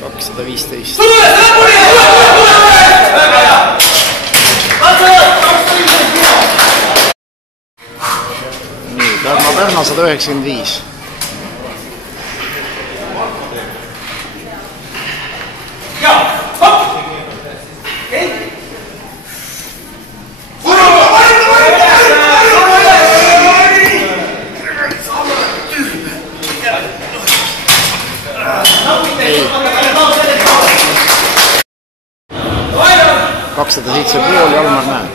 215. Nii, Tarmo Pärna 195. Kakssada 7,5 Jalmar Mäe.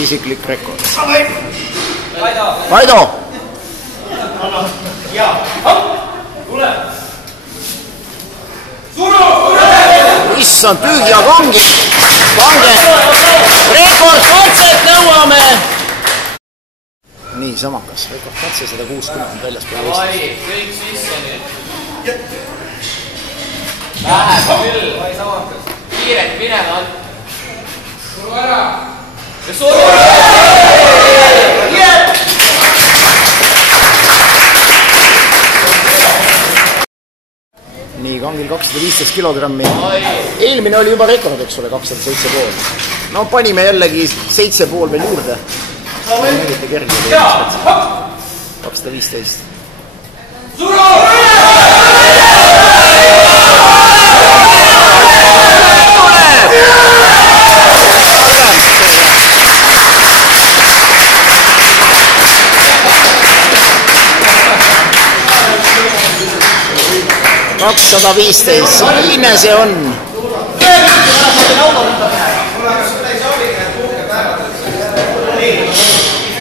Isiklik rekord. Vaido! Issand, tühja kangi! Kange! Rekord katset nõuame! Nii, samakas. Rekord katse 160 väljaspool Eestis. Kõik sisse nüüd. Läheb küll. Kiiret minema on. Suru ära. Ja suru ära! Nii, kangil 215 kilogrammi. Eelmine oli juba rekord, eks ole, 207,5. No panime jällegi 7,5 veel juurde. Mõgite kergele. 215. Suru! $215, selline see on.